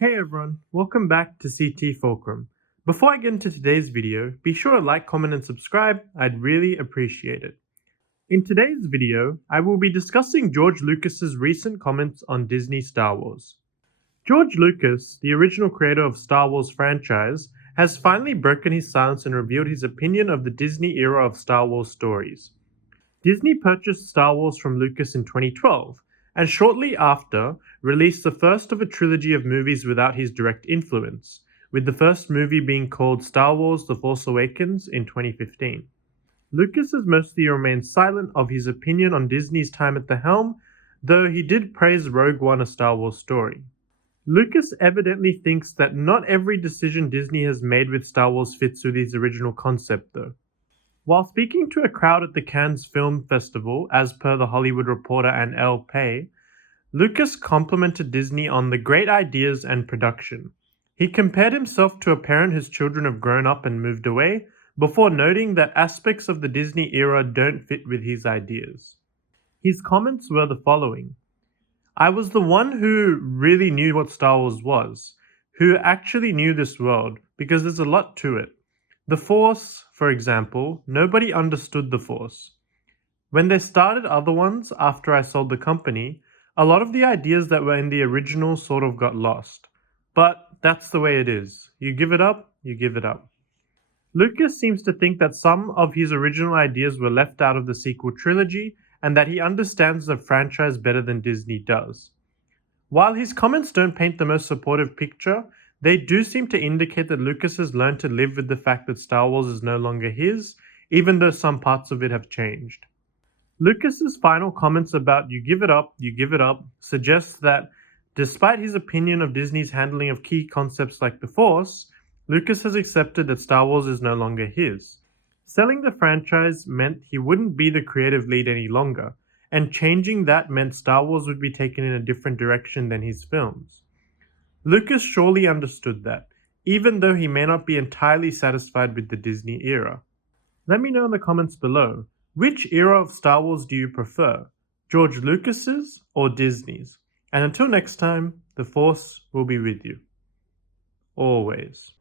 Hey everyone, welcome back to CT Fulcrum. Before I get into today's video, be sure to like, comment and subscribe, I'd really appreciate it. In today's video, I will be discussing George Lucas's recent comments on Disney Star Wars. George Lucas, the original creator of Star Wars franchise, has finally broken his silence and revealed his opinion of the Disney era of Star Wars stories. Disney purchased Star Wars from Lucas in 2012, and shortly after, released the first of a trilogy of movies without his direct influence, with the first movie being called Star Wars The Force Awakens in 2015. Lucas has mostly remained silent of his opinion on Disney's time at the helm, though he did praise Rogue One, a Star Wars story. Lucas evidently thinks that not every decision Disney has made with Star Wars fits with his original concept, though. While speaking to a crowd at the Cannes Film Festival, as per The Hollywood Reporter and Elle Pay, Lucas complimented Disney on the great ideas and production. He compared himself to a parent whose children have grown up and moved away, before noting that aspects of the Disney era don't fit with his ideas. His comments were the following: I was the one who really knew what Star Wars was, who actually knew this world, because there's a lot to it. The Force, for example, nobody understood the Force. When they started other ones after I sold the company, a lot of the ideas that were in the original sort of got lost. But that's the way it is. You give it up, you give it up. Lucas seems to think that some of his original ideas were left out of the sequel trilogy and that he understands the franchise better than Disney does. While his comments don't paint the most supportive picture, they do seem to indicate that Lucas has learned to live with the fact that Star Wars is no longer his, even though some parts of it have changed. Lucas's final comments about you give it up, suggests that despite his opinion of Disney's handling of key concepts like the Force, Lucas has accepted that Star Wars is no longer his. Selling the franchise meant he wouldn't be the creative lead any longer, and changing that meant Star Wars would be taken in a different direction than his films. Lucas surely understood that, even though he may not be entirely satisfied with the Disney era. Let me know in the comments below, which era of Star Wars do you prefer, George Lucas's or Disney's? And until next time, the Force will be with you. Always.